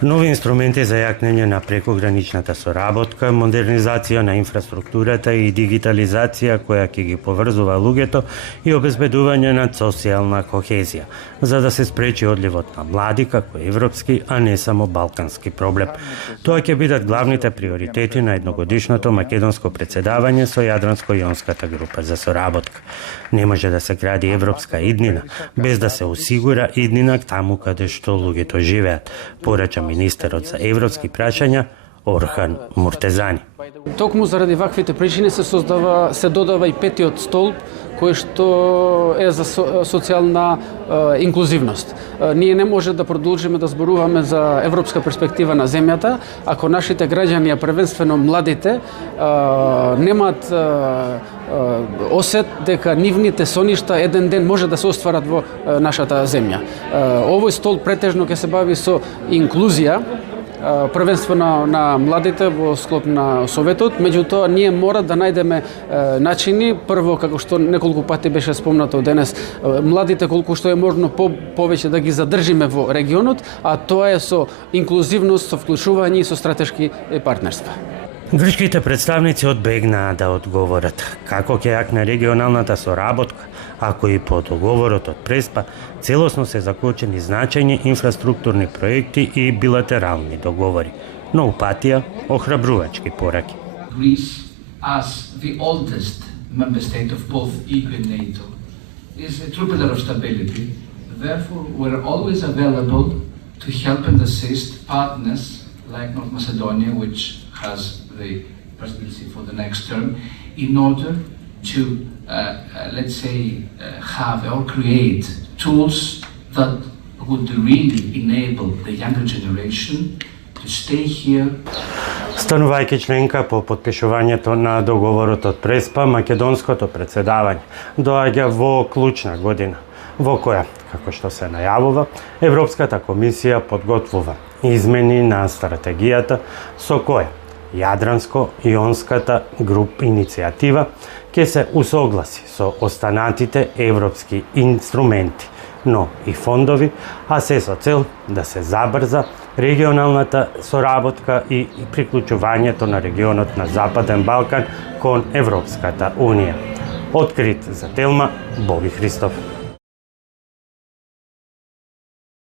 Нови инструменти за јакнење на прекограничната соработка, модернизација на инфраструктурата и дигитализација која ќе ги поврзува луѓето и обезбедување на социјална кохезија, за да се спречи одливот на млади како европски, а не само балкански проблем. Тоа ќе бидат главните приоритети на едногодишното македонско претседавање со Јадранско-јонската група за соработка. Не може да се гради европска иднина без да се осигура иднина таму каде што луѓето живеат, порача министерот за европски прашања Орхан Муртезани. Токму заради ваквите причини се додава и петиот столб кој што е за социјална инклузивност. Ние не може да продолжиме да зборуваме за европска перспектива на земјата ако нашите граѓани, а првенствено младите, немаат осет дека нивните соништа еден ден може да се остварат во нашата земја. Овој столб претежно ќе се бави со инклузија, првенствено на младите во склоп на Советот, меѓутоа ние мора да најдеме начини, прво како што неколку пати беше спомнато денес, младите колку што е можно повеќе да ги задржиме во регионот, а тоа е со инклузивност, со вклучување и со стратешки партнерства. Грчките представници одбегнаа да одговорат како ќе јакне регионалната соработка, ако и по договорот од Преспа целосно се закочени значајни инфраструктурни проекти и билатерални договори, но упатија охрабрувачки пораки. Greece, as the oldest member state of both EU and NATO, is a true pillar of stability. Therefore, we're always available to help and assist partners like North Macedonia, which has the presidency for the next term, in order to, let's say, have or create tools that would really enable the younger generation to stay here. Станувајќи членка по потпишувањето на договорот од Преспа, македонското претседавање доаѓа во клучна година, во која, како што се најавува, Европската комисија подготвува измени на стратегијата со која Јадранско-јонската груп иницијатива ќе се усогласи со останатите европски инструменти, но и фондови, а се со цел да се забрза регионалната соработка и приклучувањето на регионот на Западен Балкан кон Европската Унија. Открит за Телма, Боги Христов.